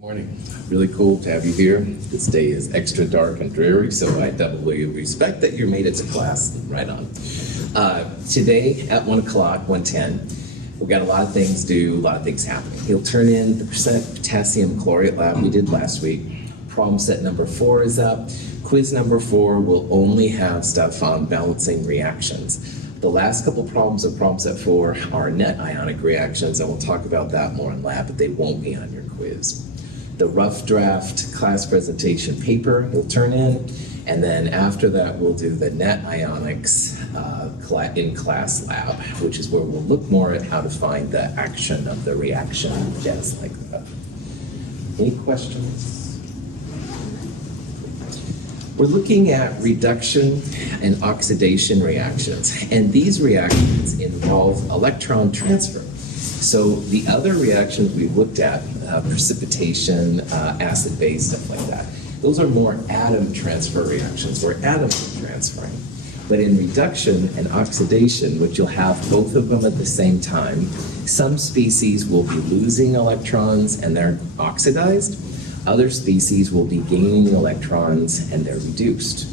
Morning. Really cool to have you here. This day is extra dark and dreary, so I doubly respect that you made it to class. Right on. Today at 1 o'clock, 1:10, we've got a lot of things to do, a lot of things happening. You'll turn in the percent potassium chlorate lab we did last week. Problem set number 4 is up. Quiz number 4 will only have stuff on balancing reactions. The last couple problems of problem set 4 are net ionic reactions, and we'll talk about that more in lab, but they won't be on your quiz. The rough draft class presentation paper will turn in, and then after that we'll do the net ionics in class lab, which is where we'll look more at how to find the action of the reaction, just like that. Any questions? We're looking at reduction and oxidation reactions, and these reactions involve electron transfer. So the other reactions we've looked at, precipitation, acid-base, stuff like that, those are more atom transfer reactions where atoms are transferring. But in reduction and oxidation, which you'll have both of them at the same time, some species will be losing electrons and they're oxidized. Other species will be gaining electrons and they're reduced.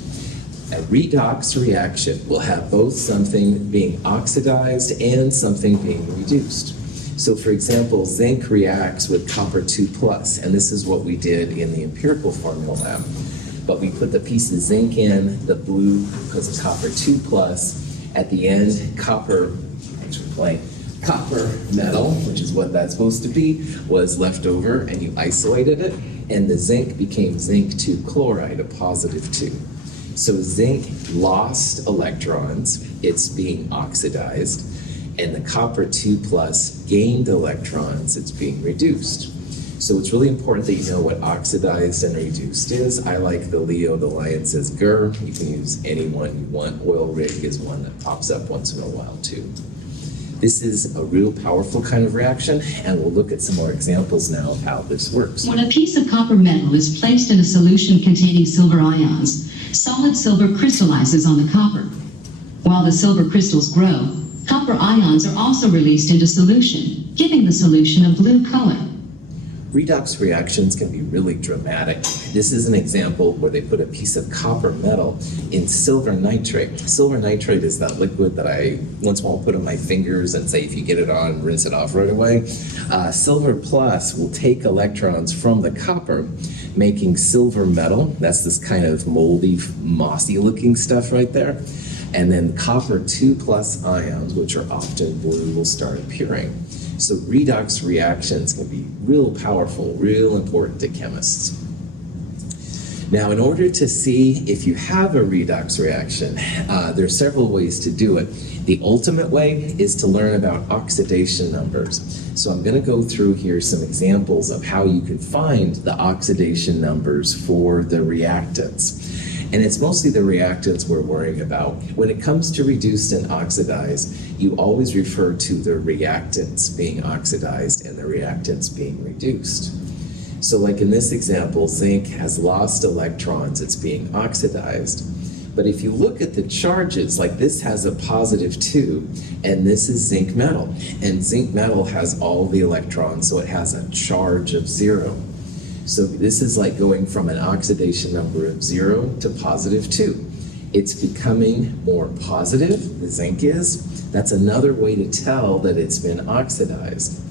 A redox reaction will have both something being oxidized and something being reduced. So for example, zinc reacts with copper 2+, and this is what we did in the empirical formula lab. But we put the piece of zinc in, the blue because of copper 2+, at the end, copper metal, which is what that's supposed to be, was left over, and you isolated it, and the zinc became zinc 2 chloride, a positive 2. So zinc lost electrons, it's being oxidized, and the copper 2+ gained electrons, it's being reduced. So it's really important that you know what oxidized and reduced is. I like the Leo, the lion says grr. You can use any one you want. Oil rig is one that pops up once in a while too. This is a real powerful kind of reaction, and we'll look at some more examples now of how this works. When a piece of copper metal is placed in a solution containing silver ions, solid silver crystallizes on the copper. While the silver crystals grow, copper ions are also released into solution, giving the solution a blue color. Redox reactions can be really dramatic. This is an example where they put a piece of copper metal in silver nitrate. Silver nitrate is that liquid that I once in a while put on my fingers and say if you get it on, rinse it off right away. Silver plus will take electrons from the copper, making silver metal. That's this kind of moldy, mossy looking stuff right there. And then copper 2+ ions, which are often blue, will start appearing. So redox reactions can be real powerful, real important to chemists. Now, in order to see if you have a redox reaction, there are several ways to do it. The ultimate way is to learn about oxidation numbers. So I'm going to go through here some examples of how you can find the oxidation numbers for the reactants. And it's mostly the reactants we're worrying about. When it comes to reduced and oxidized, you always refer to the reactants being oxidized and the reactants being reduced. So like in this example, zinc has lost electrons, it's being oxidized. But if you look at the charges, like this has a positive 2, and this is zinc metal. And zinc metal has all the electrons, so it has a charge of 0. So this is like going from an oxidation number of 0 to positive 2. It's becoming more positive, the zinc is. That's another way to tell that it's been oxidized.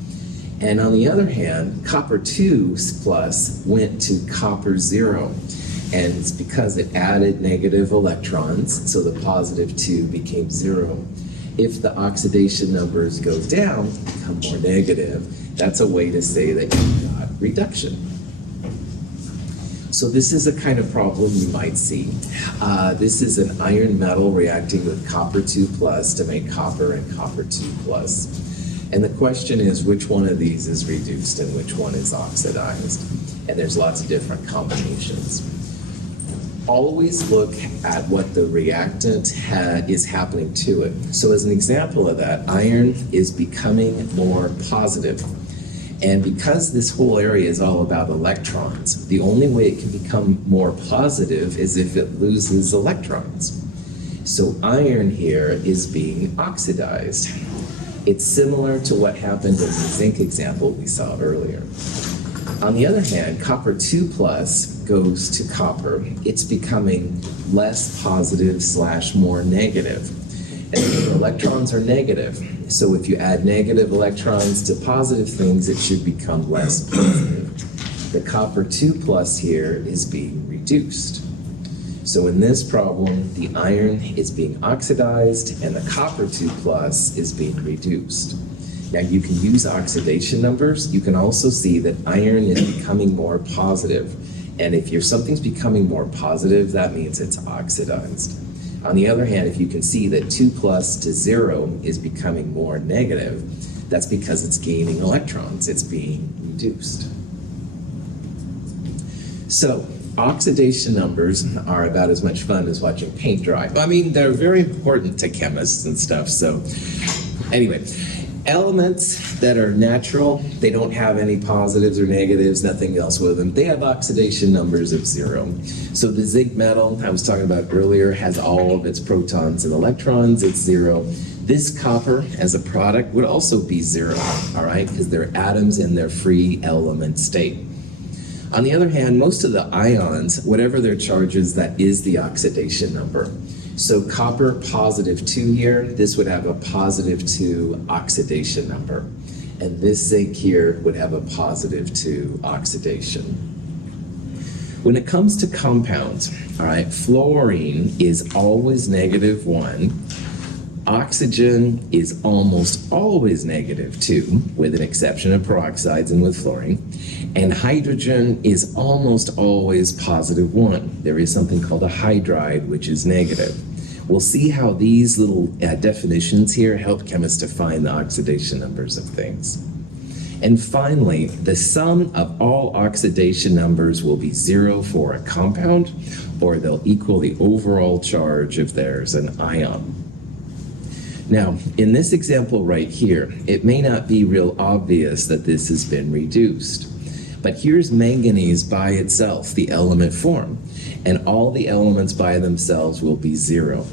And on the other hand, copper 2+ went to copper 0. And it's because it added negative electrons, so the positive 2 became 0. If the oxidation numbers go down, become more negative, that's a way to say that you've got reduction. So this is a kind of problem you might see. This is an iron metal reacting with copper 2+ to make copper and copper 2+. And the question is which one of these is reduced and which one is oxidized. And there's lots of different combinations. Always look at what the reactant is happening to it. So as an example of that, iron is becoming more positive. And because this whole area is all about electrons, the only way it can become more positive is if it loses electrons. So iron here is being oxidized. It's similar to what happened in the zinc example we saw earlier. On the other hand, copper 2 plus goes to copper. It's becoming less positive / more negative. And the electrons are negative. So if you add negative electrons to positive things, it should become less positive. The copper 2 plus here is being reduced. So in this problem, the iron is being oxidized and the copper 2 plus is being reduced. Now you can use oxidation numbers. You can also see that iron is becoming more positive. And if something's becoming more positive, that means it's oxidized. On the other hand, if you can see that 2 plus to 0 is becoming more negative, that's because it's gaining electrons. It's being reduced. So oxidation numbers are about as much fun as watching paint dry. I mean, they're very important to chemists and stuff. So anyway, elements that are natural, they don't have any positives or negatives, nothing else with them. They have oxidation numbers of 0. So the zinc metal I was talking about earlier has all of its protons and electrons, it's 0. This copper as a product would also be 0, all right, because they're atoms in their free element state. On the other hand, most of the ions, whatever their charges, that is the oxidation number. So copper positive 2 here, this would have a positive 2 oxidation number. And this zinc here would have a positive 2 oxidation. When it comes to compounds, all right, fluorine is always -1. Oxygen is almost always -2, with an exception of peroxides and with fluorine. And hydrogen is almost always +1. There is something called a hydride, which is negative. We'll see how these little definitions here help chemists define the oxidation numbers of things. And finally, the sum of all oxidation numbers will be 0 for a compound, or they'll equal the overall charge if there's an ion. Now, in this example right here, it may not be real obvious that this has been reduced. But here's manganese by itself, the element form, and all the elements by themselves will be 0.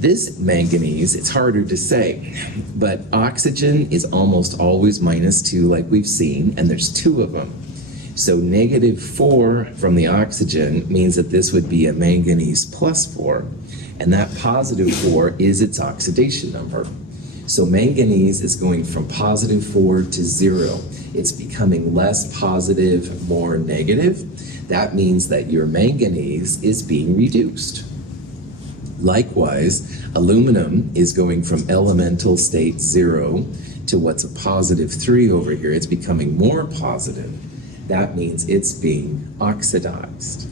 This manganese, it's harder to say, but oxygen is almost always -2 like we've seen, and there's 2 of them. So -4 from the oxygen means that this would be a manganese +4, and that +4 is its oxidation number. So manganese is going from +4 to 0. It's becoming less positive, more negative. That means that your manganese is being reduced. Likewise, aluminum is going from elemental state 0 to what's a +3 over here. It's becoming more positive. That means it's being oxidized.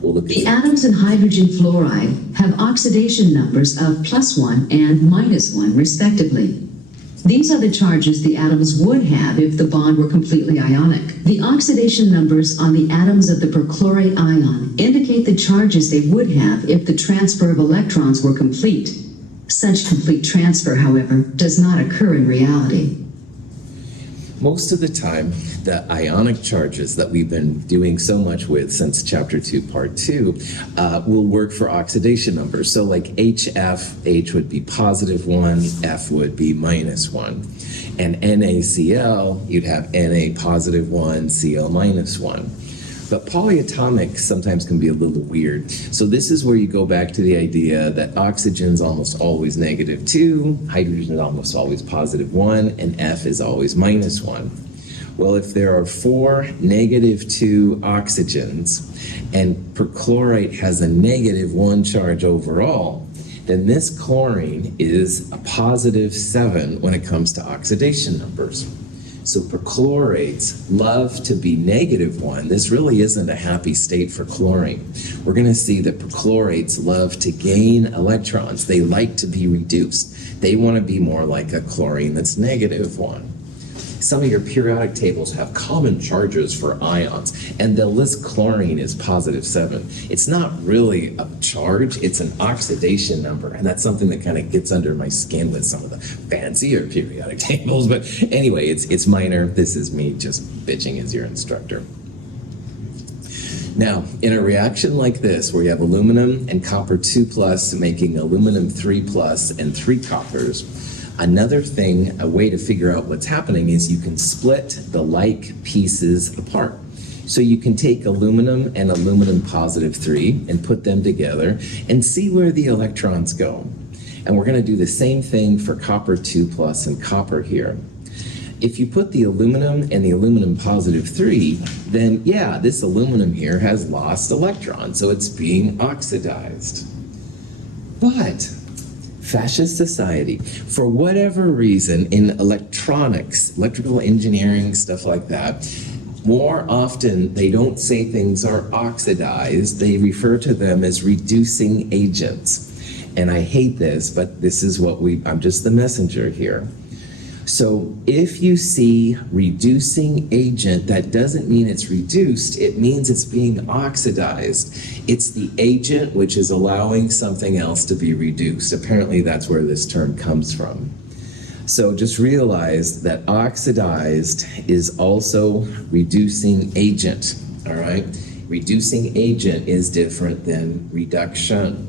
We'll look at The atoms in hydrogen fluoride have oxidation numbers of +1 and -1 respectively. These are the charges the atoms would have if the bond were completely ionic. The oxidation numbers on the atoms of the perchlorate ion indicate the charges they would have if the transfer of electrons were complete. Such complete transfer, however, does not occur in reality. Most of the time, the ionic charges that we've been doing so much with since Chapter 2, Part 2, will work for oxidation numbers. So like HF, H would be +1, F would be -1. And NaCl, you'd have Na +1, Cl -1. But polyatomics sometimes can be a little weird. So this is where you go back to the idea that oxygen is almost always -2, hydrogen is almost always +1, and F is always -1. Well, if there are 4 -2 oxygens and perchlorate has a -1 charge overall, then this chlorine is a +7 when it comes to oxidation numbers. So perchlorates love to be -1. This really isn't a happy state for chlorine. We're going to see that perchlorates love to gain electrons. They like to be reduced. They want to be more like a chlorine that's -1. Some of your periodic tables have common charges for ions, and they'll list chlorine as +7. It's not really a charge, it's an oxidation number, and that's something that kind of gets under my skin with some of the fancier periodic tables. But anyway, it's minor. This is me just bitching as your instructor. Now, in a reaction like this, where you have aluminum and copper 2+ making aluminum 3+ and 3 coppers, Another thing, a way to figure out what's happening is you can split the like pieces apart. So you can take aluminum and aluminum positive 3 and put them together and see where the electrons go. And we're going to do the same thing for copper 2 plus and copper here. If you put the aluminum and the aluminum positive 3, then yeah, this aluminum here has lost electrons, so it's being oxidized. But fascist society, for whatever reason, in electronics, electrical engineering, stuff like that, more often they don't say things are oxidized, they refer to them as reducing agents. And I hate this, but this is what I'm just the messenger here. So if you see reducing agent, that doesn't mean it's reduced, it means it's being oxidized. It's the agent which is allowing something else to be reduced. Apparently that's where this term comes from. So just realize that oxidized is also reducing agent, all right? Reducing agent is different than reduction.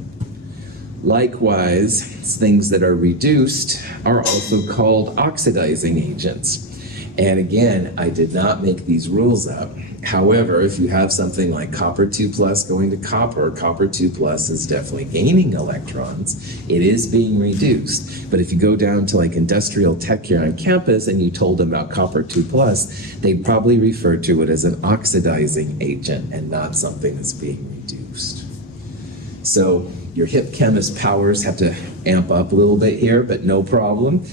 Likewise, things that are reduced are also called oxidizing agents. And again, I did not make these rules up. However, if you have something like copper 2 plus going to copper 2 plus is definitely gaining electrons. It is being reduced. But if you go down to like industrial tech here on campus and you told them about copper 2 plus, they'd probably refer to it as an oxidizing agent and not something that's being reduced. So your hip chemist powers have to amp up a little bit here, but no problem.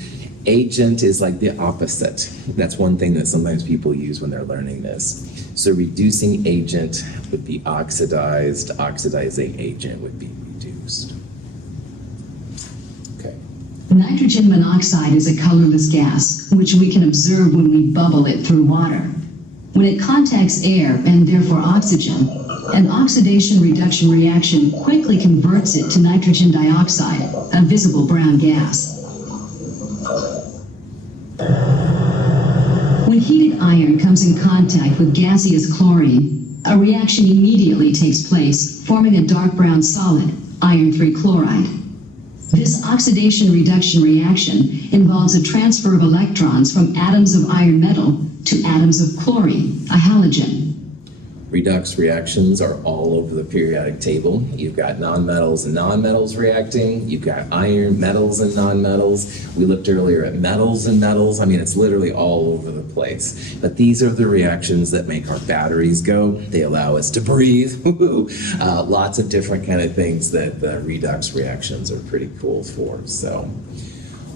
Agent is like the opposite. That's one thing that sometimes people use when they're learning this. So reducing agent would be oxidized, oxidizing agent would be reduced. Okay. Nitrogen monoxide is a colorless gas, which we can observe when we bubble it through water. When it contacts air, and therefore oxygen, an oxidation-reduction reaction quickly converts it to nitrogen dioxide, a visible brown gas. When heated iron comes in contact with gaseous chlorine, a reaction immediately takes place, forming a dark brown solid, iron 3 chloride. This oxidation-reduction reaction involves a transfer of electrons from atoms of iron metal to atoms of chlorine, a halogen. Redox reactions are all over the periodic table. You've got nonmetals and nonmetals reacting. You've got iron, metals, and nonmetals. We looked earlier at metals and metals. I mean, it's literally all over the place. But these are the reactions that make our batteries go. They allow us to breathe. Lots of different kind of things that the redox reactions are pretty cool for. So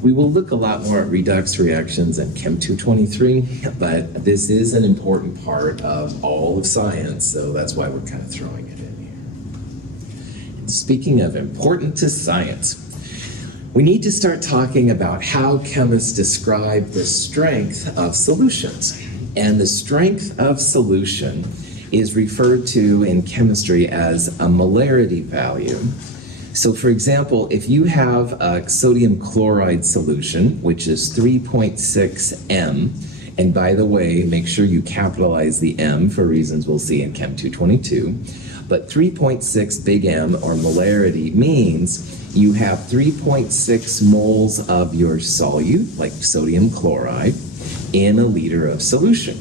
we will look a lot more at redox reactions in Chem 223, but this is an important part of all of science, so that's why we're kind of throwing it in here. Speaking of important to science, we need to start talking about how chemists describe the strength of solutions. And the strength of solution is referred to in chemistry as a molarity value. So for example, if you have a sodium chloride solution, which is 3.6 M, and by the way, make sure you capitalize the M for reasons we'll see in Chem 222, but 3.6 big M, or molarity, means you have 3.6 moles of your solute, like sodium chloride, in a liter of solution.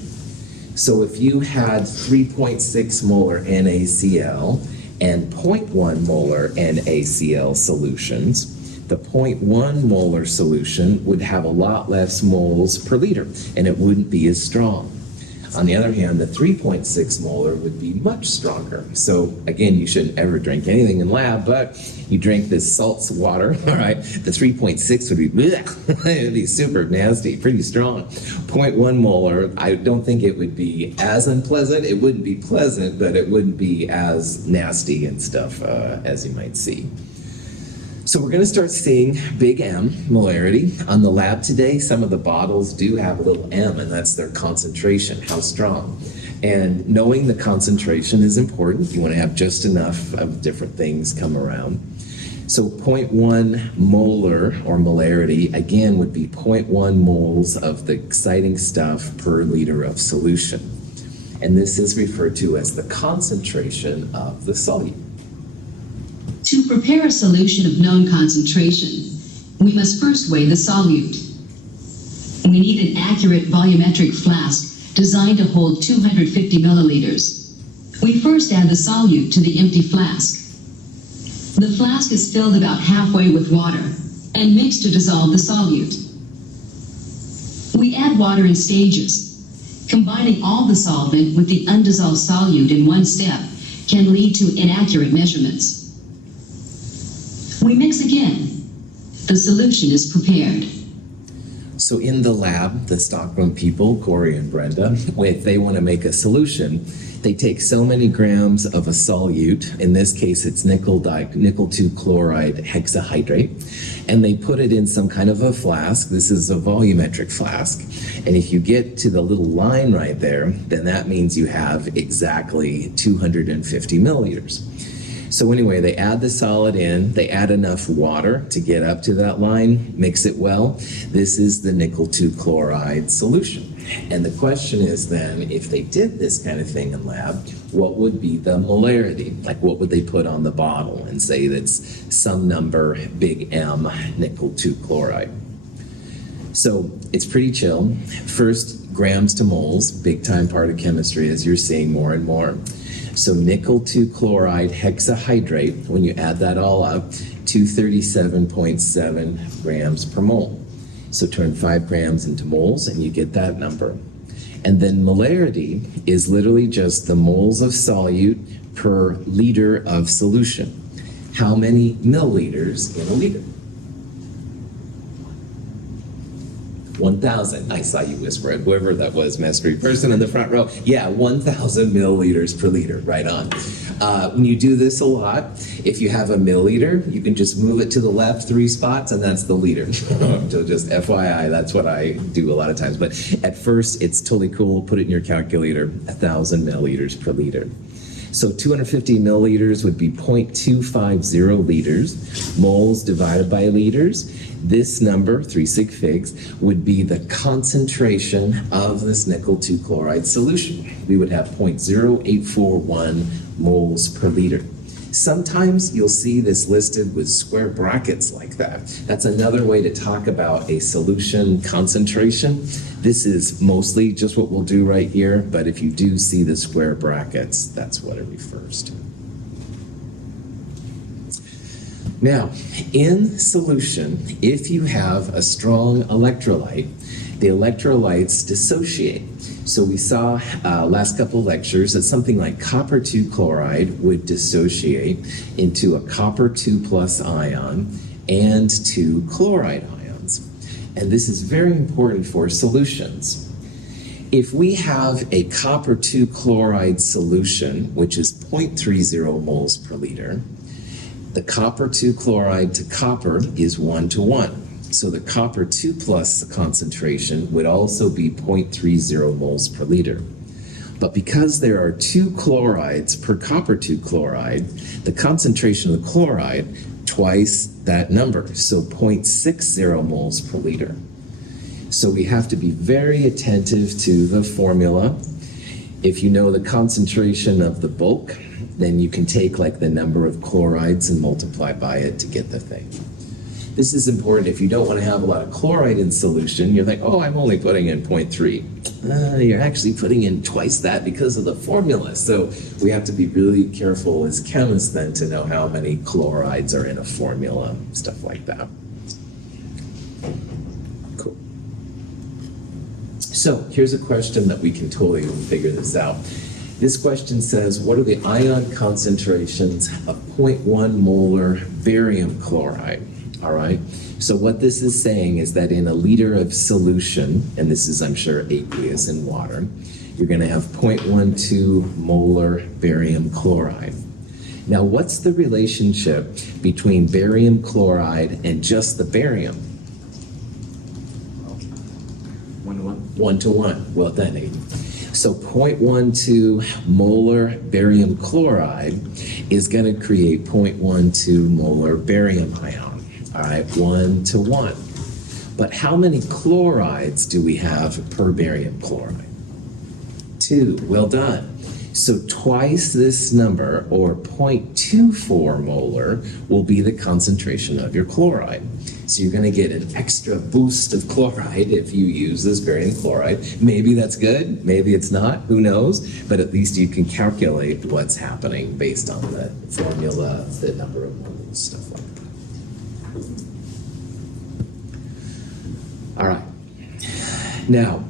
So if you had 3.6 molar NaCl, and 0.1 molar NaCl solutions, the 0.1 molar solution would have a lot less moles per liter, and it wouldn't be as strong. On the other hand, the 3.6 molar would be much stronger. So again, you shouldn't ever drink anything in lab, but you drink this salt water, all right, the 3.6 would be, bleh, it would be super nasty, pretty strong. 0.1 molar, I don't think it would be as unpleasant. It wouldn't be pleasant, but it wouldn't be as nasty and stuff as you might see. So we're going to start seeing big M, molarity. On the lab today, some of the bottles do have a little m, and that's their concentration, how strong. And knowing the concentration is important. You want to have just enough of different things come around. So 0.1 molar, or molarity, again, would be 0.1 moles of the exciting stuff per liter of solution. And this is referred to as the concentration of the solute. To prepare a solution of known concentration, We must first weigh the solute. We need an accurate volumetric flask designed to hold 250 milliliters. We first add the solute to the empty flask. The flask is filled about halfway with water and mixed to dissolve the solute. We add water in stages. Combining all the solvent with the undissolved solute in one step can lead to inaccurate measurements. We mix again. The solution is prepared. So in the lab, the stockroom people, Corey and Brenda, if they want to make a solution, they take so many grams of a solute, in this case it's nickel 2 chloride hexahydrate, and they put it in some kind of a flask. This is a volumetric flask. And if you get to the little line right there, then that means you have exactly 250 milliliters. So anyway, they add the solid in, they add enough water to get up to that line, mix it well. This is the nickel 2 chloride solution. And the question is then, if they did this kind of thing in lab, what would be the molarity? Like what would they put on the bottle and say that's some number, big M, nickel 2 chloride? So it's pretty chill. First, grams to moles, big time part of chemistry as you're seeing more and more. So nickel 2 chloride hexahydrate, when you add that all up, 237.7 grams per mole. So turn 5 grams into moles and you get that number. And then molarity is literally just the moles of solute per liter of solution. How many milliliters in a liter? 1,000. I saw you whisper it. Whoever that was, mystery person in the front row. Yeah, 1,000 milliliters per liter. Right on. When you do this a lot, if you have a milliliter, you can just move it to the left 3 spots, and that's the liter. So just FYI, that's what I do a lot of times. But at first, it's totally cool. Put it in your calculator. 1,000 milliliters per liter. So 250 milliliters would be 0.250 liters. Moles divided by liters. This number, 3 sig figs, would be the concentration of this nickel 2 chloride solution. We would have 0.0841 moles per liter. Sometimes you'll see this listed with square brackets like that. That's another way to talk about a solution concentration. This is mostly just what we'll do right here, but if you do see the square brackets, that's what it refers to. Now, in solution, if you have a strong electrolyte, the electrolytes dissociate. So we saw last couple lectures that something like copper 2 chloride would dissociate into a copper 2 plus ion and 2 chloride ions. And this is very important for solutions. If we have a copper 2 chloride solution, which is 0.30 moles per liter, the copper 2 chloride to copper is 1:1. So the copper 2 plus concentration would also be 0.30 moles per liter. But because there are 2 chlorides per copper 2 chloride, the concentration of the chloride twice that number, so 0.60 moles per liter. So we have to be very attentive to the formula. If you know the concentration of the bulk, then you can take like the number of chlorides and multiply by it to get the thing. This is important if you don't want to have a lot of chloride in solution. You're like, oh, I'm only putting in 0.3. You're actually putting in twice that because of the formula. So we have to be really careful as chemists then to know how many chlorides are in a formula, stuff like that. Cool. So here's a question that we can totally figure this out. This question says, what are the ion concentrations of 0.1 molar barium chloride? All right, so what this is saying is that in a liter of solution, and this is, I'm sure, aqueous in water, you're going to have 0.12 molar barium chloride. Now, what's the relationship between barium chloride and just the barium? 1:1. 1:1. Well done, Aiden. So 0.12 molar barium chloride is going to create 0.12 molar barium ion. All right, 1:1. But how many chlorides do we have per barium chloride? 2. Well done. So twice this number, or 0.24 molar, will be the concentration of your chloride. So you're going to get an extra boost of chloride if you use this barium chloride. Maybe that's good, maybe it's not, who knows? But at least you can calculate what's happening based on the formula, the number of moles, stuff like that. All right. Now,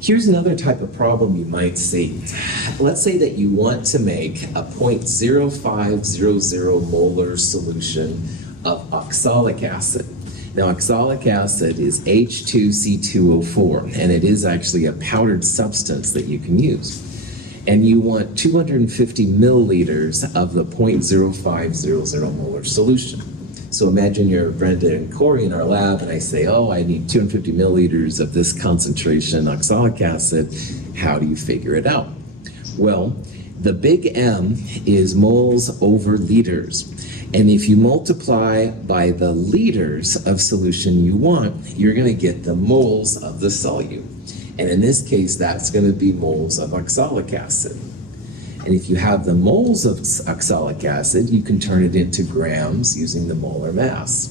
here's another type of problem you might see. Let's say that you want to make a 0.0500 molar solution of oxalic acid. Now, oxalic acid is H2C2O4, and it is actually a powdered substance that you can use. And you want 250 milliliters of the 0.0500 molar solution. So imagine you're Brenda and Corey in our lab, and I say, oh, I need 250 milliliters of this concentration oxalic acid. How do you figure it out? Well, the big M is moles over liters. And if you multiply by the liters of solution you want, you're going to get the moles of the solute. And in this case, that's going to be moles of oxalic acid. And if you have the moles of oxalic acid, you can turn it into grams using the molar mass.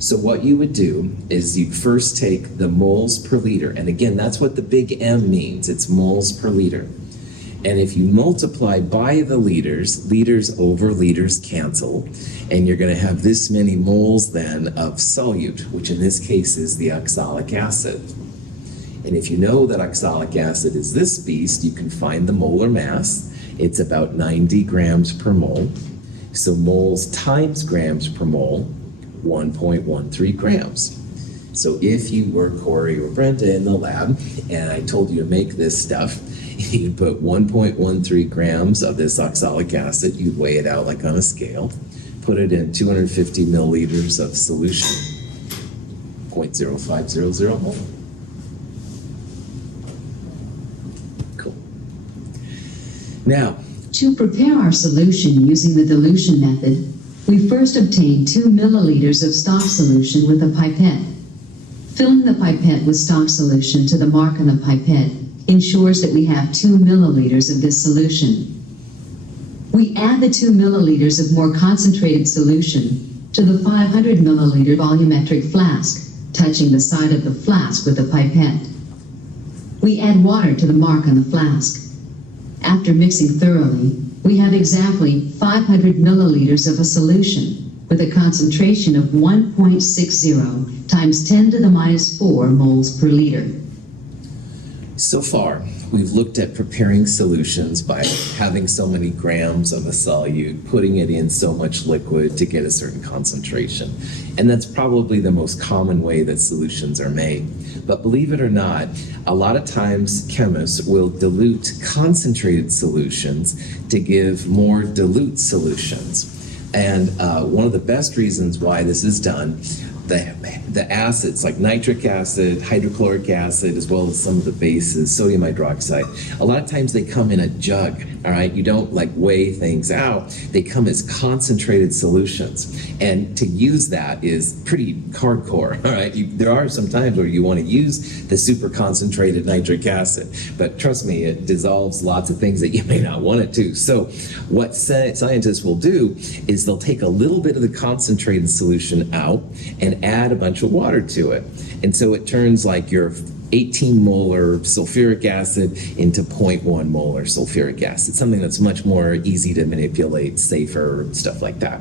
So what you would do is you'd first take the moles per liter. And again, that's what the big M means. It's moles per liter. And if you multiply by the liters, liters over liters cancel, and you're going to have this many moles then of solute, which in this case is the oxalic acid. And if you know that oxalic acid is this beast, you can find the molar mass. It's about 90 grams per mole. So moles times grams per mole, 1.13 grams. So if you were Corey or Brenda in the lab, and I told you to make this stuff, you'd put 1.13 grams of this oxalic acid, you'd weigh it out like on a scale, put it in 250 milliliters of solution, 0.0500 molar. Cool. Now, To prepare our solution using the dilution method, we first obtain 2 milliliters of stock solution with a pipette. Filling the pipette with stock solution to the mark on the pipette ensures that we have 2 milliliters of this solution. We add the 2 milliliters of more concentrated solution to the 500 milliliter volumetric flask, touching the side of the flask with the pipette. We add water to the mark on the flask. After mixing thoroughly, we have exactly 500 milliliters of a solution with a concentration of 1.60 times 10 to the minus 4 moles per liter. so far, we've looked at preparing solutions by having so many grams of a solute, putting it in so much liquid to get a certain concentration. And that's probably the most common way that solutions are made. But believe it or not, a lot of times chemists will dilute concentrated solutions to give more dilute solutions. And one of the best reasons why this is done, the acids like nitric acid, hydrochloric acid, as well as some of the bases, sodium hydroxide, a lot of times they come in a jug, all right? You don't like weigh things out. They come as concentrated solutions. And to use that is pretty hardcore, all right? There are some times where you want to use the super concentrated nitric acid, but trust me, it dissolves lots of things that you may not want it to. So what scientists will do is they'll take a little bit of the concentrated solution out and add a bunch of water to it. And so it turns like your 18 molar sulfuric acid into 0.1 molar sulfuric acid, something that's much more easy to manipulate, safer, stuff like that.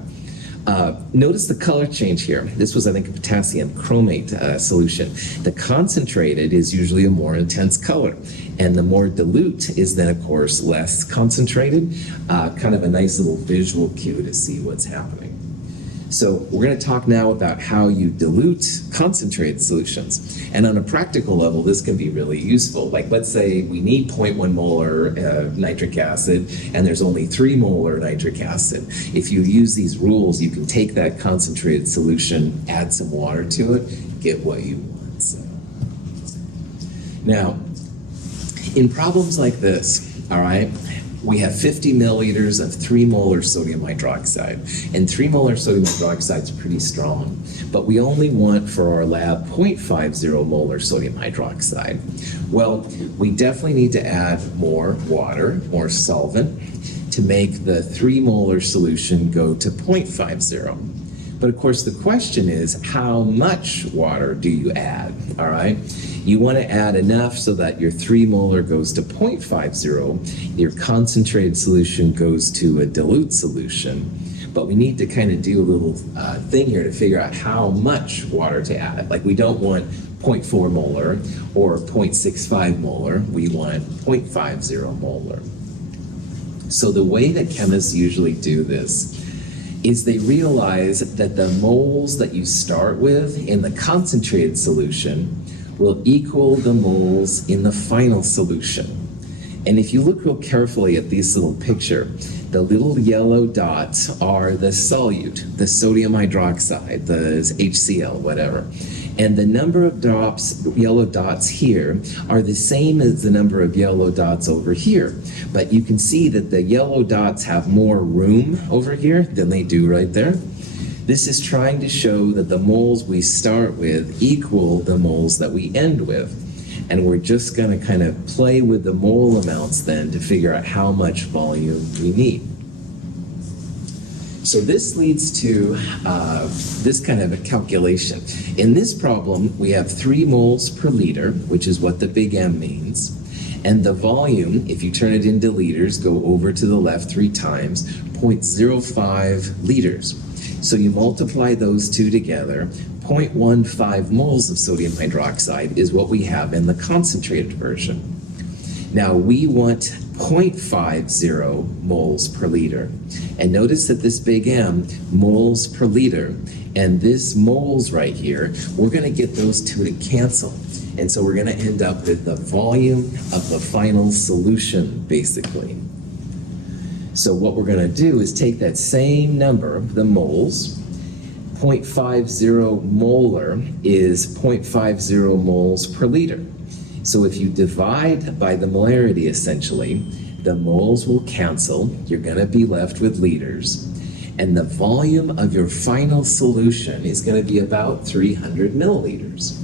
Notice the color change here. This was, I think, a potassium chromate solution. The concentrated is usually a more intense color, and the more dilute is then, of course, less concentrated. Kind of a nice little visual cue to see what's happening. So we're going to talk now about how you dilute concentrated solutions. And on a practical level, this can be really useful. Like, let's say we need 0.1 molar nitric acid, and there's only 3 molar nitric acid. If you use these rules, you can take that concentrated solution, add some water to it, get what you want. So, now, in problems like this, all right, we have 50 milliliters of 3 molar sodium hydroxide. And 3 molar sodium hydroxide is pretty strong, but we only want for our lab 0.50 molar sodium hydroxide. Well, we definitely need to add more water, more solvent, to make the 3 molar solution go to 0.50. But of course, the question is, how much water do you add? All right. You want to add enough so that your 3 molar goes to 0.50, your concentrated solution goes to a dilute solution. But we need to kind of do a little thing here to figure out how much water to add. Like, we don't want 0.4 molar or 0.65 molar. We want 0.50 molar. So the way that chemists usually do this is they realize that the moles that you start with in the concentrated solution will equal the moles in the final solution. And if you look real carefully at this little picture, the little yellow dots are the solute, the sodium hydroxide, the HCl, whatever. And the number of drops, yellow dots here, are the same as the number of yellow dots over here. But you can see that the yellow dots have more room over here than they do right there. This is trying to show that the moles we start with equal the moles that we end with. And we're just going to kind of play with the mole amounts then to figure out how much volume we need. So this leads to this kind of a calculation. In this problem, we have 3 moles per liter, which is what the big M means. And the volume, if you turn it into liters, go over to the left 3 times, 0.05 liters. So you multiply those two together, 0.15 moles of sodium hydroxide is what we have in the concentrated version. Now we want 0.50 moles per liter. And notice that this big M, moles per liter, and this moles right here, we're going to get those two to cancel. And so we're going to end up with the volume of the final solution, basically. So what we're going to do is take that same number, the moles, 0.50 molar is 0.50 moles per liter. So if you divide by the molarity, essentially, the moles will cancel. You're going to be left with liters. And the volume of your final solution is going to be about 300 milliliters.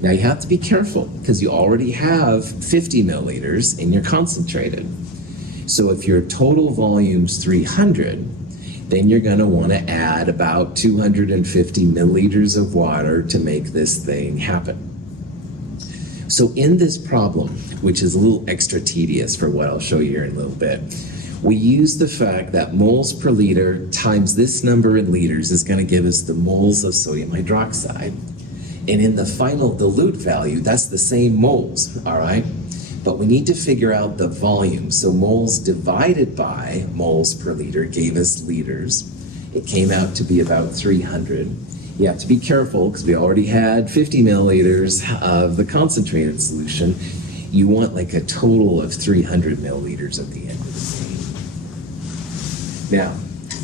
Now you have to be careful because you already have 50 milliliters in your concentrated. So if your total volume's 300, then you're going to want to add about 250 milliliters of water to make this thing happen. So in this problem, which is a little extra tedious for what I'll show you here in a little bit, we use the fact that moles per liter times this number in liters is going to give us the moles of sodium hydroxide. And in the final dilute value, that's the same moles, all right? But we need to figure out the volume. So moles divided by moles per liter gave us liters. It came out to be about 300. You have to be careful because we already had 50 milliliters of the concentrated solution. You want like a total of 300 milliliters at the end of the thing. Now,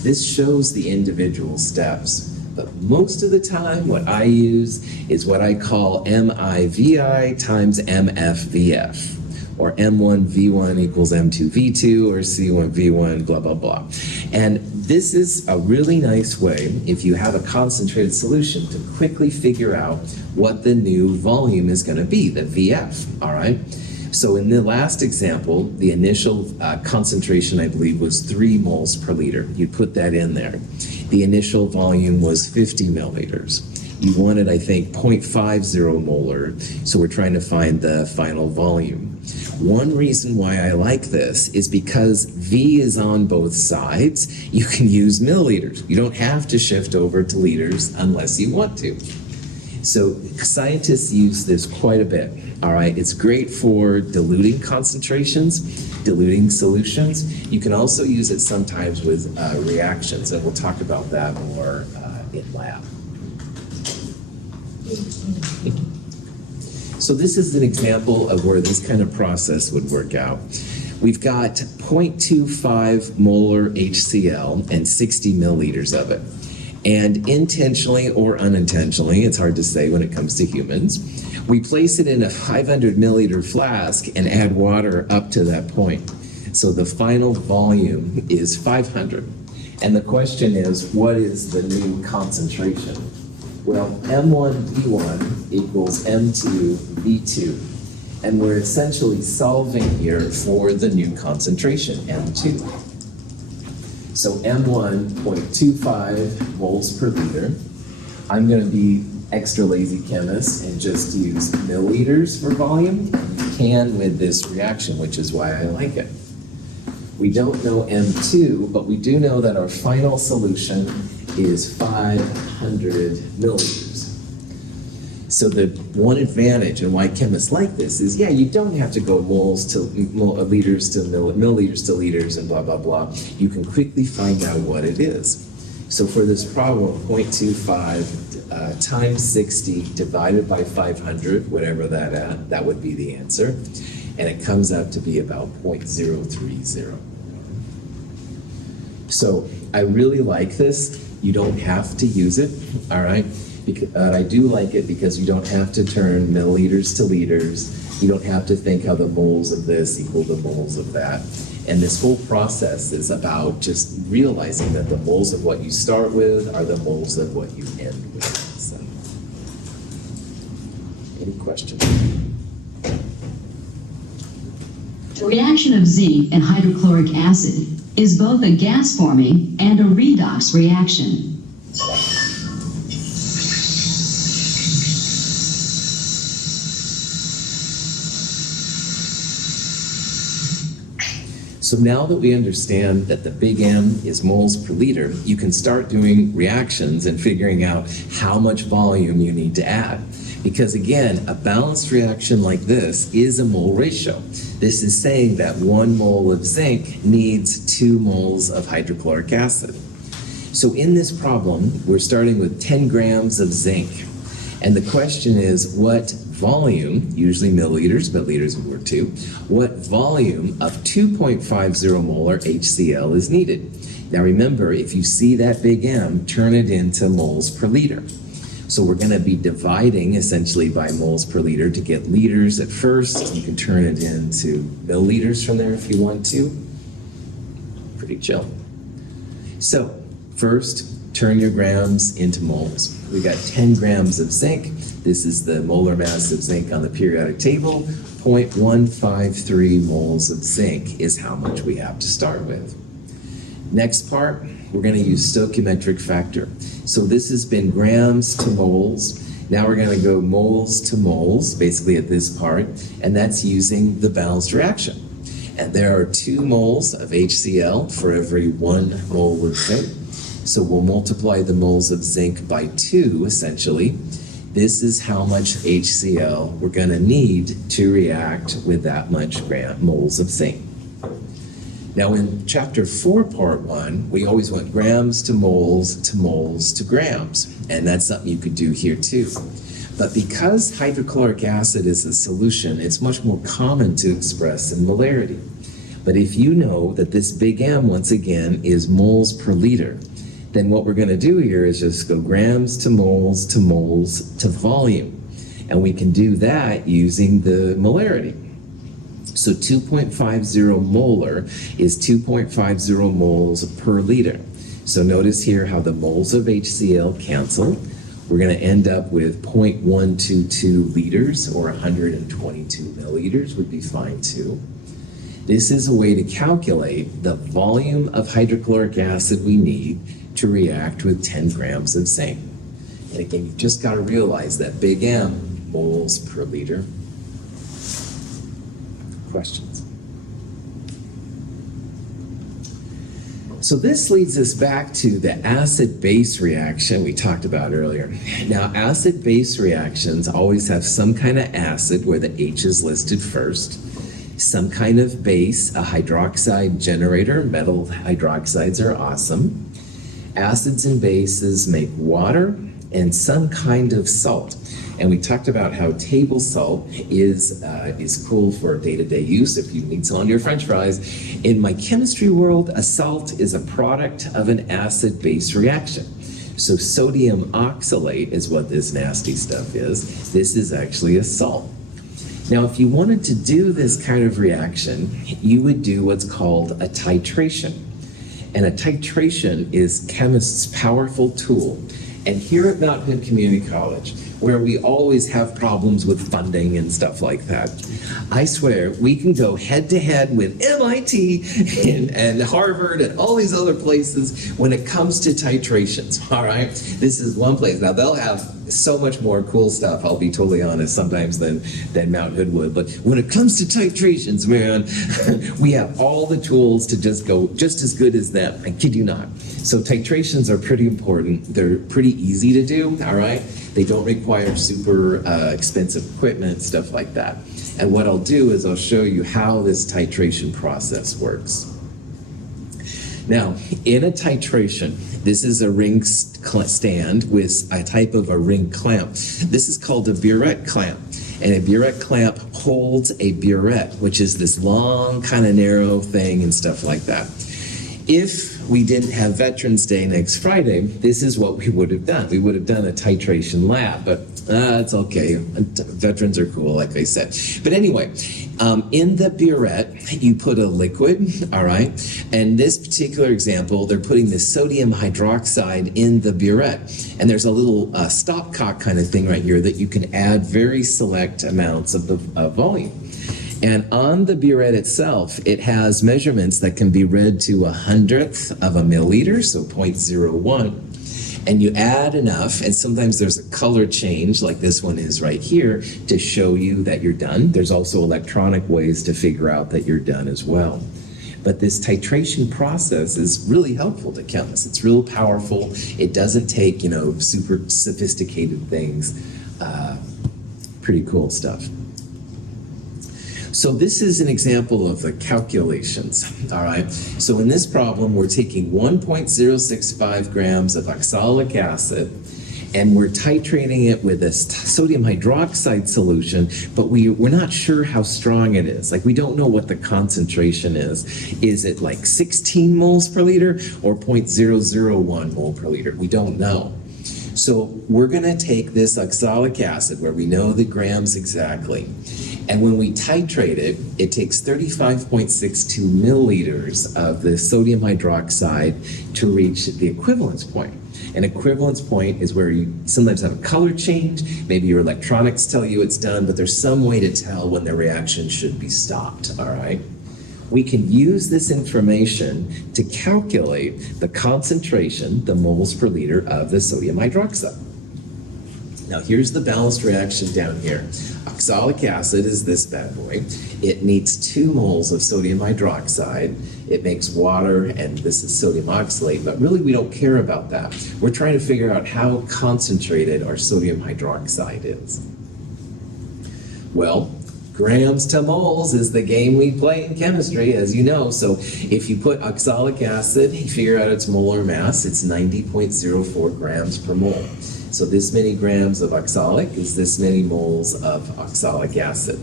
this shows the individual steps. But most of the time, what I use is what I call MIVI times MFVF, or M1V1 equals M2V2, or C1V1, blah, blah, blah. And this is a really nice way, if you have a concentrated solution, to quickly figure out what the new volume is going to be, the VF, all right? So in the last example, the initial concentration, I believe, was 3 moles per liter. You put that in there. The initial volume was 50 milliliters. You wanted, I think, 0.50 molar, so we're trying to find the final volume. One reason why I like this is because V is on both sides. You can use milliliters. You don't have to shift over to liters unless you want to. So scientists use this quite a bit, all right? It's great for diluting concentrations, diluting solutions. You can also use it sometimes with reactions, and we'll talk about that more in lab. So this is an example of where this kind of process would work out. We've got 0.25 molar HCl and 60 milliliters of it. And intentionally or unintentionally, it's hard to say when it comes to humans, we place it in a 500 milliliter flask and add water up to that point. So the final volume is 500. And the question is, what is the new concentration? Well, M1V1 equals M2V2. And we're essentially solving here for the new concentration, M2. So M1.25 moles per liter. I'm going to be extra lazy chemist and just use milliliters for volume. You can with this reaction, which is why I like it. We don't know M2, but we do know that our final solution is 500 milliliters. So the one advantage and why chemists like this is, yeah, you don't have to go moles to liters to milliliters to liters and blah, blah, blah. You can quickly find out what it is. So for this problem, 0.25 times 60 divided by 500, whatever that would be the answer. And it comes out to be about 0.030. So I really like this. You don't have to use it, all right? I do like it because you don't have to turn milliliters to liters. You don't have to think how the moles of this equal the moles of that. And this whole process is about just realizing that the moles of what you start with are the moles of what you end with. So, any questions? The reaction of zinc and hydrochloric acid is both a gas-forming and a redox reaction. So now that we understand that the big M is moles per liter, you can start doing reactions and figuring out how much volume you need to add. Because again, a balanced reaction like this is a mole ratio. This is saying that 1 mole of zinc needs 2 moles of hydrochloric acid. So in this problem, we're starting with 10 grams of zinc. And the question is, what volume, usually milliliters, but liters would work too, what volume of 2.50 molar HCl is needed? Now remember, if you see that big M, turn it into moles per liter. So we're going to be dividing essentially by moles per liter to get liters at first. You can turn it into milliliters from there if you want to. Pretty chill. So first, turn your grams into moles. We got 10 grams of zinc. This is the molar mass of zinc on the periodic table. 0.153 moles of zinc is how much we have to start with. Next part, we're going to use stoichiometric factor. So this has been grams to moles. Now we're going to go moles to moles, basically at this part, and that's using the balanced reaction. And there are 2 moles of HCl for every 1 mole of zinc. So we'll multiply the moles of zinc by 2, essentially. This is how much HCl we're going to need to react with that much moles of zinc. Now in chapter 4, part 1, we always went grams to moles to moles to grams. And that's something you could do here too. But because hydrochloric acid is a solution, it's much more common to express in molarity. But if you know that this big M, once again, is moles per liter, then what we're going to do here is just go grams to moles to volume. And we can do that using the molarity. So 2.50 molar is 2.50 moles per liter. So notice here how the moles of HCl cancel. We're going to end up with 0.122 liters, or 122 milliliters would be fine too. This is a way to calculate the volume of hydrochloric acid we need to react with 10 grams of zinc. And again, you've just got to realize that big M, moles per liter. Questions? So this leads us back to the acid-base reaction we talked about earlier. Now, acid-base reactions always have some kind of acid where the H is listed first, some kind of base, a hydroxide generator. Metal hydroxides are awesome. Acids and bases make water and some kind of salt. And we talked about how table salt is cool for day-to-day use if you need some on your French fries. In my chemistry world, a salt is a product of an acid-base reaction. So sodium oxalate is what this nasty stuff is. This is actually a salt. Now, if you wanted to do this kind of reaction, you would do what's called a titration. And a titration is chemists' powerful tool. And here at Mount Hood Community College, where we always have problems with funding and stuff like that, I swear we can go head to head with MIT and Harvard and all these other places when it comes to titrations, all right? This is one place. Now, they'll have so much more cool stuff, I'll be totally honest, sometimes than Mount Hood would. But when it comes to titrations, man, we have all the tools to just go just as good as them. I kid you not. So titrations are pretty important. They're pretty easy to do, all right? They don't require super expensive equipment, stuff like that. And what I'll do is I'll show you how this titration process works. Now, in a titration, this is a ring stand with a type of a ring clamp. This is called a burette clamp. And a burette clamp holds a burette, which is this long, kind of narrow thing and stuff like that. If we didn't have Veterans Day next Friday, this is what we would have done. We would have done a titration lab, but it's okay. Veterans are cool, like I said. But anyway, in the burette, you put a liquid, all right? And this particular example, they're putting the sodium hydroxide in the burette. And there's a little stopcock kind of thing right here that you can add very select amounts of the volume. And on the burette itself, it has measurements that can be read to 100th of a milliliter, so 0.01. And you add enough, and sometimes there's a color change, like this one is right here, to show you that you're done. There's also electronic ways to figure out that you're done as well. But this titration process is really helpful to chemists. It's real powerful. It doesn't take, super sophisticated things. Pretty cool stuff. So this is an example of the calculations, all right? So in this problem, we're taking 1.065 grams of oxalic acid, and we're titrating it with a sodium hydroxide solution, but we're not sure how strong it is. Like, we don't know what the concentration is. Is it like 16 moles per liter or 0.001 mole per liter? We don't know. So we're gonna take this oxalic acid, where we know the grams exactly, and when we titrate it, it takes 35.62 milliliters of the sodium hydroxide to reach the equivalence point. An equivalence point is where you sometimes have a color change, maybe your electronics tell you it's done, but there's some way to tell when the reaction should be stopped, all right? We can use this information to calculate the concentration, the moles per liter of the sodium hydroxide. Now here's the balanced reaction down here. Oxalic acid is this bad boy. It needs 2 moles of sodium hydroxide. It makes water, and this is sodium oxalate, but really we don't care about that. We're trying to figure out how concentrated our sodium hydroxide is. Well, grams to moles is the game we play in chemistry, as you know. So if you put oxalic acid, you figure out its molar mass, it's 90.04 grams per mole. So this many grams of oxalic is this many moles of oxalic acid.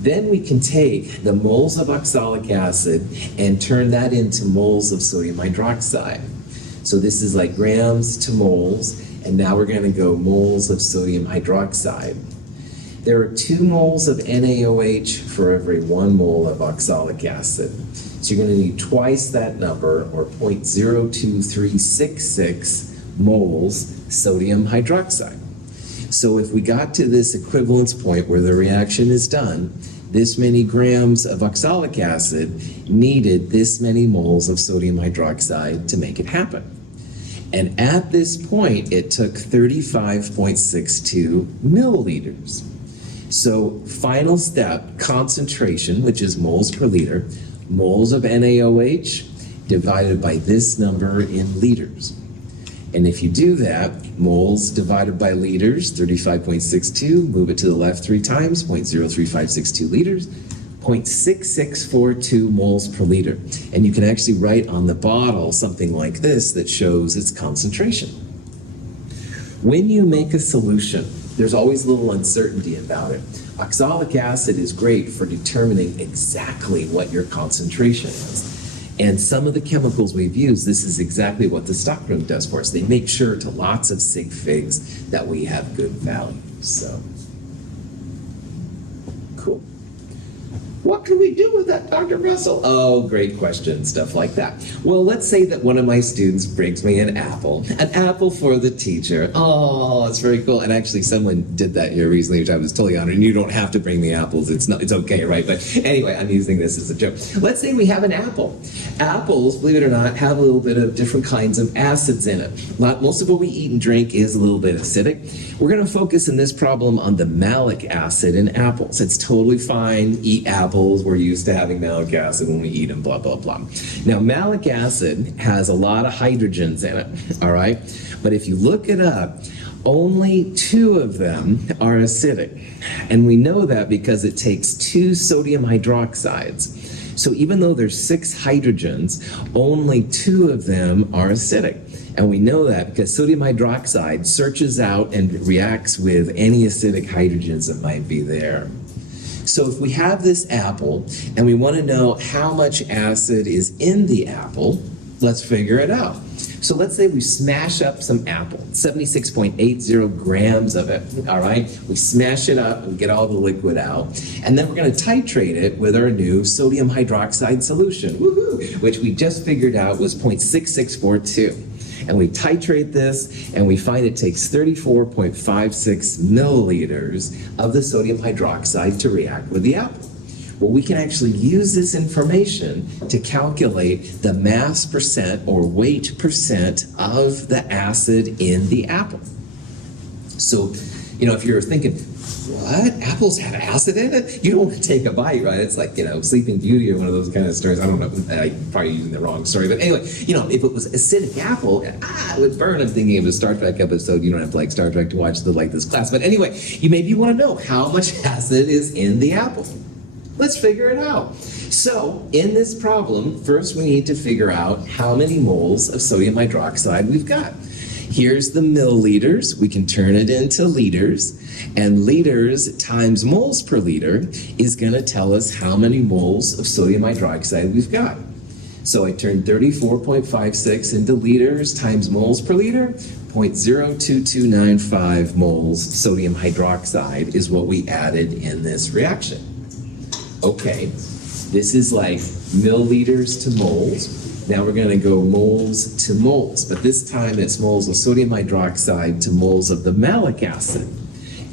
Then we can take the moles of oxalic acid and turn that into moles of sodium hydroxide. So this is like grams to moles, and now we're going to go moles of sodium hydroxide. There are 2 moles of NaOH for every 1 mole of oxalic acid. So you're going to need twice that number, or 0.02366 moles sodium hydroxide. So if we got to this equivalence point where the reaction is done, this many grams of oxalic acid needed this many moles of sodium hydroxide to make it happen. And at this point, it took 35.62 milliliters. So final step, concentration, which is moles per liter, moles of NaOH divided by this number in liters. And if you do that, moles divided by liters, 35.62, move it to the left 3 times, 0.03562 liters, 0.6642 moles per liter. And you can actually write on the bottle something like this that shows its concentration. When you make a solution, there's always a little uncertainty about it. Oxalic acid is great for determining exactly what your concentration is. And some of the chemicals we've used, this is exactly what the stockroom does for us. They make sure to lots of sig figs that we have good values. So What can we do with that, Dr. Russell? Oh, great question, stuff like that. Well, let's say that one of my students brings me an apple for the teacher. Oh, that's very cool. And actually, someone did that here recently, which I was totally honored. And you don't have to bring me apples. It's okay, right? But anyway, I'm using this as a joke. Let's say we have an apple. Apples, believe it or not, have a little bit of different kinds of acids in it. Most of what we eat and drink is a little bit acidic. We're going to focus in this problem on the malic acid in apples. It's totally fine. Eat apples. We're used to having malic acid when we eat them, blah, blah, blah. Now, malic acid has a lot of hydrogens in it, all right? But if you look it up, only 2 of them are acidic. And we know that because it takes 2 sodium hydroxides. So even though there's 6 hydrogens, only 2 of them are acidic. And we know that because sodium hydroxide searches out and reacts with any acidic hydrogens that might be there. So if we have this apple and we want to know how much acid is in the apple, let's figure it out. So let's say we smash up some apple, 76.80 grams of it, all right? We smash it up and get all the liquid out, and then we're going to titrate it with our new sodium hydroxide solution, woohoo, which we just figured out was 0.6642. And we titrate this, and we find it takes 34.56 milliliters of the sodium hydroxide to react with the apple. Well, we can actually use this information to calculate the mass percent or weight percent of the acid in the apple. So, if you're thinking, what? Apples have acid in it? You don't want to take a bite, right? It's like, Sleeping Beauty or one of those kind of stories. I don't know. I'm probably using the wrong story. But anyway, if it was acidic apple, it would burn. I'm thinking of a Star Trek episode. You don't have to like Star Trek to watch this class. But anyway, you maybe want to know how much acid is in the apple. Let's figure it out. So, in this problem, first we need to figure out how many moles of sodium hydroxide we've got. Here's the milliliters. We can turn it into liters. And liters times moles per liter is going to tell us how many moles of sodium hydroxide we've got. So I turned 34.56 into liters times moles per liter. 0.02295 moles sodium hydroxide is what we added in this reaction. Okay, this is like milliliters to moles. Now we're going to go moles to moles, but this time it's moles of sodium hydroxide to moles of the malic acid,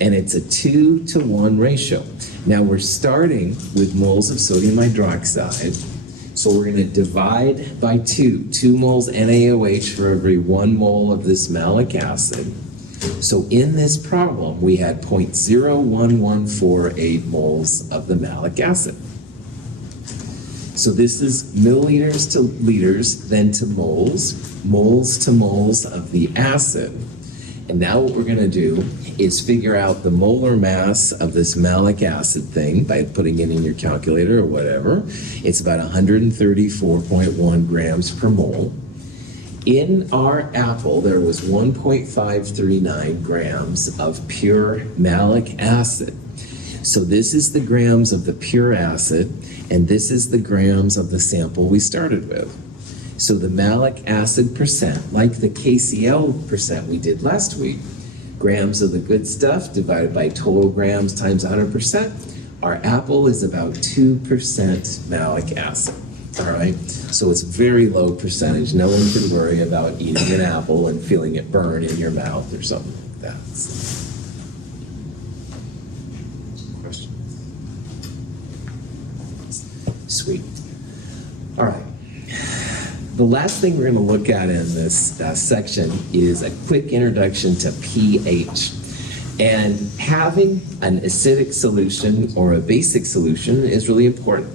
and it's a 2-to-1 ratio. Now we're starting with moles of sodium hydroxide, so we're going to divide by 2 moles NaOH for every 1 mole of this malic acid. So in this problem, we had 0.01148 moles of the malic acid. So this is milliliters to liters, then to moles to moles of the acid. And now what we're going to do is figure out the molar mass of this malic acid thing by putting it in your calculator or whatever. It's about 134.1 grams per mole. In our apple, there was 1.539 grams of pure malic acid. So this is the grams of the pure acid, and this is the grams of the sample we started with. So the malic acid percent, like the KCl percent we did last week, grams of the good stuff divided by total grams times 100%, our apple is about 2% malic acid. All right, so it's very low percentage. No one can worry about eating an apple and feeling it burn in your mouth or something like that. Question? Sweet. All right. The last thing we're going to look at in this section is a quick introduction to pH. And having an acidic solution or a basic solution is really important.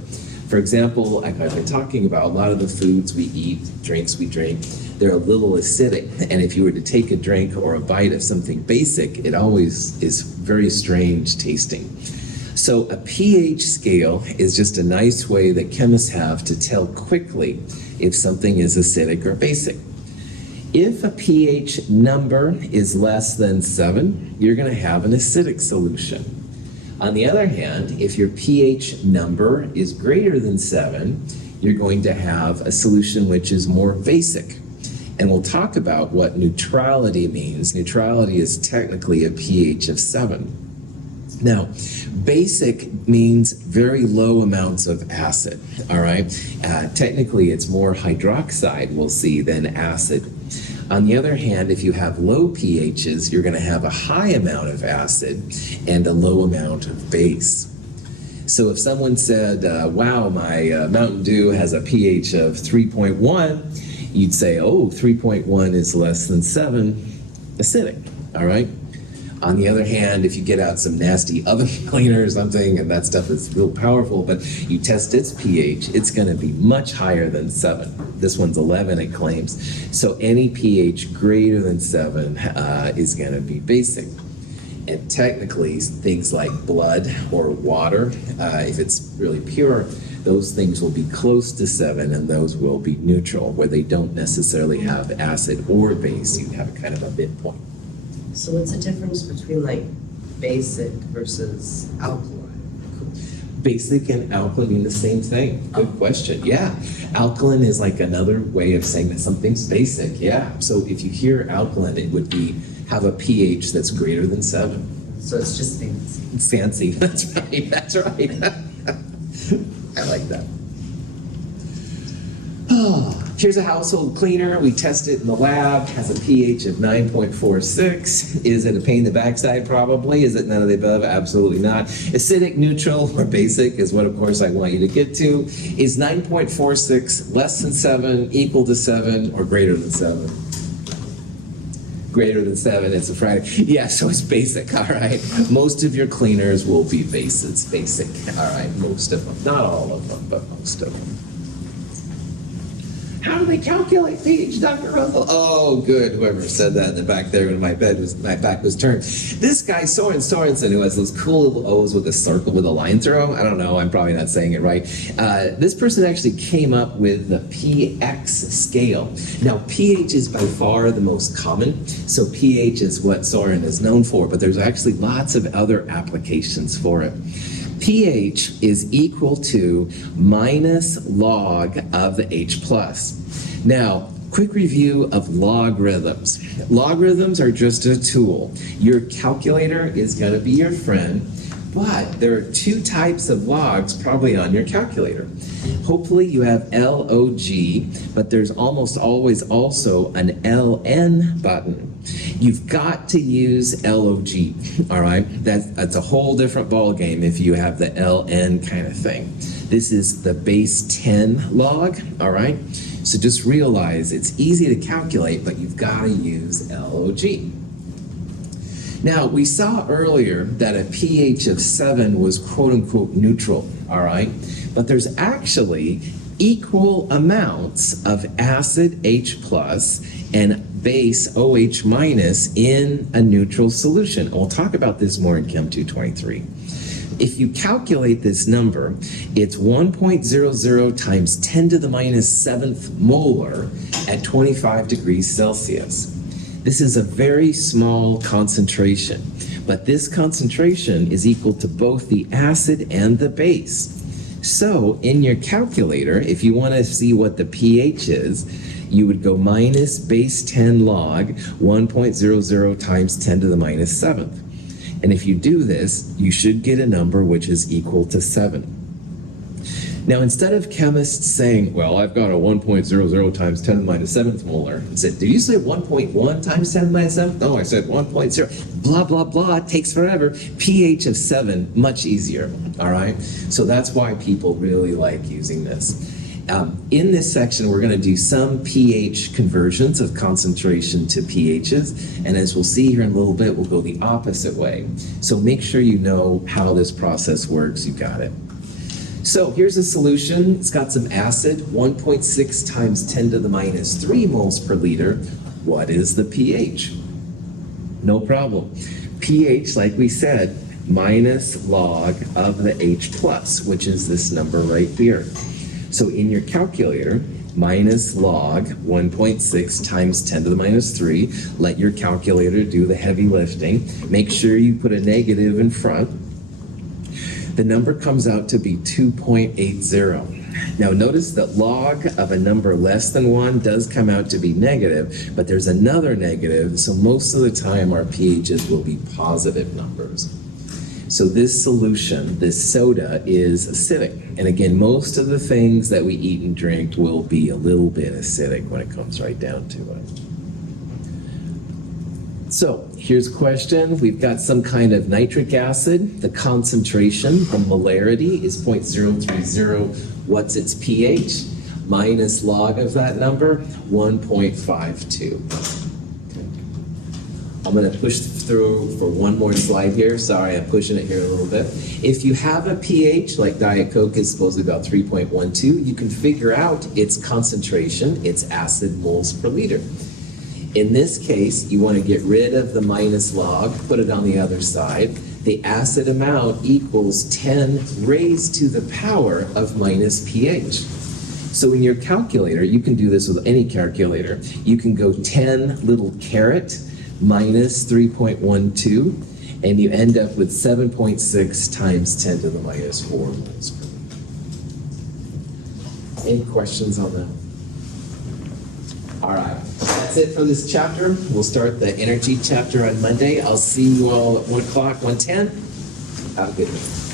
For example, like I've been talking about, a lot of the foods we eat, drinks we drink, they're a little acidic. And if you were to take a drink or a bite of something basic, it always is very strange tasting. So a pH scale is just a nice way that chemists have to tell quickly if something is acidic or basic. If a pH number is less than 7, you're going to have an acidic solution. On the other hand, if your pH number is greater than 7, you're going to have a solution which is more basic. And we'll talk about what neutrality means. Neutrality is technically a pH of 7. Now, basic means very low amounts of acid, all right? Technically, it's more hydroxide we'll see than acid. On the other hand, if you have low pHs, you're going to have a high amount of acid and a low amount of base. So if someone said, wow, my Mountain Dew has a pH of 3.1, you'd say, oh, 3.1 is less than 7 acidic, all right? On the other hand, if you get out some nasty oven cleaner or something, and that stuff is real powerful, but you test its pH, it's going to be much higher than 7. This one's 11, it claims. So any pH greater than 7 is going to be basic. And technically, things like blood or water, if it's really pure, those things will be close to 7, and those will be neutral, where they don't necessarily have acid or base. You have kind of a midpoint. So what's the difference between like basic versus alkaline? Basic and alkaline mean the same thing. Good question. Yeah. Alkaline is like another way of saying that something's basic. Yeah. So if you hear alkaline, it would be have a pH that's greater than 7. So it's just fancy. It's fancy. That's right. That's right. I like that. Oh, here's a household cleaner. We test it in the lab. Has a pH of 9.46. Is it a pain in the backside? Probably. Is it none of the above? Absolutely not. Acidic, neutral, or basic is what, of course, I want you to get to. Is 9.46 less than 7, equal to 7, or greater than 7? Greater than 7, it's a Friday. Yeah, so it's basic, all right? Most of your cleaners will be basic, all right? Most of them. Not all of them, but most of them. How do they calculate pH, Dr. Russell? Oh, good. Whoever said that in the back there when my back was turned. This guy, Sorensen, who has those cool little O's with a circle with a line through them. I don't know. I'm probably not saying it right. This person actually came up with the pX scale. Now, pH is by far the most common. So pH is what Soren is known for, but there's actually lots of other applications for it. pH is equal to minus log of the H plus. Now, quick review of logarithms. Logarithms are just a tool. Your calculator is going to be your friend, but there are 2 types of logs probably on your calculator. Hopefully you have LOG, but there's almost always also an LN button. You've got to use LOG, all right? That's a whole different ball game if you have the LN kind of thing. This is the base 10 log, all right? So just realize it's easy to calculate, but you've got to use LOG. Now, we saw earlier that a pH of 7 was quote-unquote neutral, all right? But there's actually equal amounts of acid H plus and base OH minus in a neutral solution. And we'll talk about this more in Chem 223. If you calculate this number, it's 1.00 times 10 to the minus 7th molar at 25 degrees Celsius. This is a very small concentration, but this concentration is equal to both the acid and the base. So in your calculator, if you want to see what the pH is, you would go minus base 10 log 1.00 times 10 to the minus 7th. And if you do this, you should get a number which is equal to 7. Now, instead of chemists saying, well, I've got a 1.00 times 10 to the minus 7th molar, I said, did you say 1.1 times 10 to the minus 7th? No, I said 1.0. Blah, blah, blah. It takes forever. pH of 7, much easier. All right? So that's why people really like using this. In this section, we're going to do some pH conversions of concentration to pHs, and as we'll see here in a little bit, we'll go the opposite way. So make sure you know how this process works. You got it. So here's a solution. It's got some acid, 1.6 times 10 to the minus 3 moles per liter. What is the pH? No problem. pH, like we said, minus log of the H plus, which is this number right here. So in your calculator, minus log 1.6 times 10 to the minus 3. Let your calculator do the heavy lifting. Make sure you put a negative in front. The number comes out to be 2.80. Now notice that log of a number less than 1 does come out to be negative, but there's another negative, so most of the time our pHs will be positive numbers. So this solution, this soda, is acidic. And again, most of the things that we eat and drink will be a little bit acidic when it comes right down to it. So here's a question. We've got some kind of nitric acid. The concentration, the molarity, is 0.030. What's its pH? Minus log of that number, 1.52. I'm going to push through for one more slide here. Sorry, I'm pushing it here a little bit. If you have a pH, like Diet Coke is supposed to be about 3.12, you can figure out its concentration, its acid moles per liter. In this case, you want to get rid of the minus log, put it on the other side. The acid amount equals 10 raised to the power of minus pH. So in your calculator, you can do this with any calculator. You can go 10 little caret minus 3.12, and you end up with 7.6 times 10 to the minus 4 moles per liter. Any questions on that? All right, that's it for this chapter. We'll start the energy chapter on Monday. I'll see you all at 1 o'clock, 1:10. Have a good night.